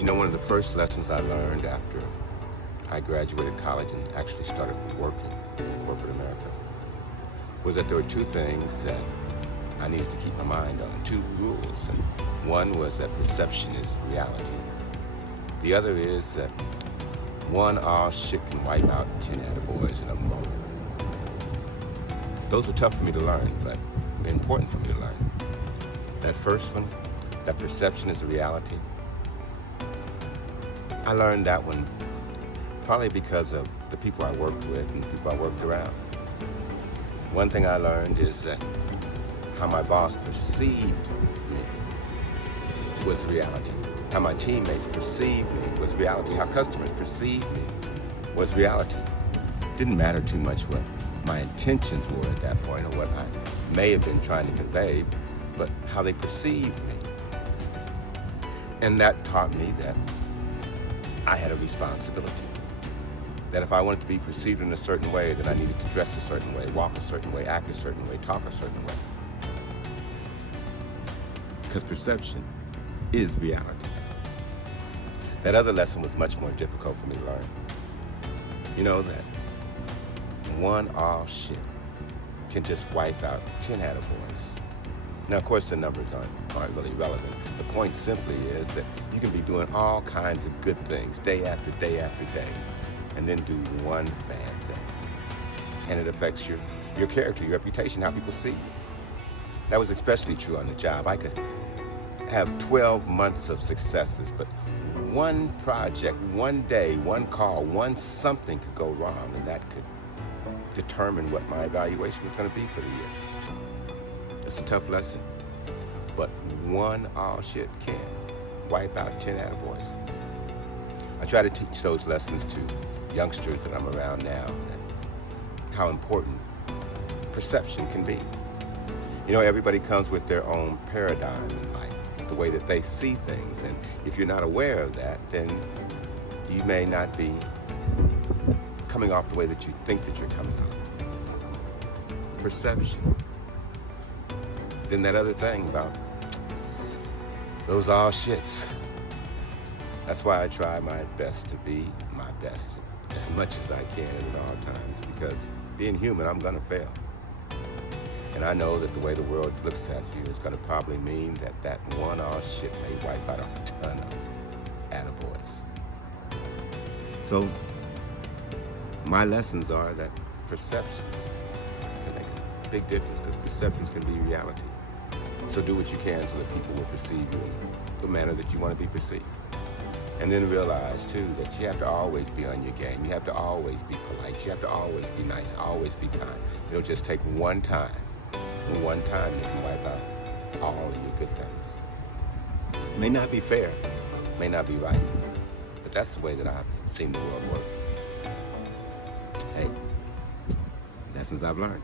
You know, one of the first lessons I learned after I graduated college and actually started working in corporate America was that there were two things that I needed to keep my mind on, two rules. And one was that perception is reality. The other is that one all shit can wipe out 10 attaboys in a moment. Those were tough for me to learn, but important for me to learn. That first one, that perception is a reality, I learned that one probably because of the people I worked with and the people I worked around. One thing I learned is that how my boss perceived me was reality. How my teammates perceived me was reality. How customers perceived me was reality. Didn't matter too much what my intentions were at that point or what I may have been trying to convey, but how they perceived me. And that taught me that I had a responsibility. That if I wanted to be perceived in a certain way, that I needed to dress a certain way, walk a certain way, act a certain way, talk a certain way. Because perception is reality. That other lesson was much more difficult for me to learn. You know that one all shit can just wipe out 10 attaboys. Now, of course, the numbers aren't really relevant. The point simply is that you can be doing all kinds of good things day after day after day, and then do one bad thing. And it affects your character, your reputation, how people see you. That was especially true on the job. I could have 12 months of successes, but one project, one day, one call, one something could go wrong, and that could determine what my evaluation was going to be for the year. It's a tough lesson, but one all shit can wipe out 10 attaboys. I try to teach those lessons to youngsters that I'm around now, that how important perception can be. You know, everybody comes with their own paradigm in life, the way that they see things, and if you're not aware of that, then you may not be coming off the way that you think that you're coming off. Perception. Then that other thing about those all shits. That's why I try my best to be my best as much as I can at all times, because being human, I'm gonna fail. And I know that the way the world looks at you is gonna probably mean that one all shit may wipe out a ton of attaboys. So my lessons are that perceptions can make a big difference, because perceptions can be reality. So do what you can so that people will perceive you in the manner that you want to be perceived. And then realize, too, that you have to always be on your game. You have to always be polite. You have to always be nice, always be kind. It'll just take one time. And one time you can wipe out all your good things. It may not be fair, may not be right, but that's the way that I've seen the world work. Hey, lessons I've learned.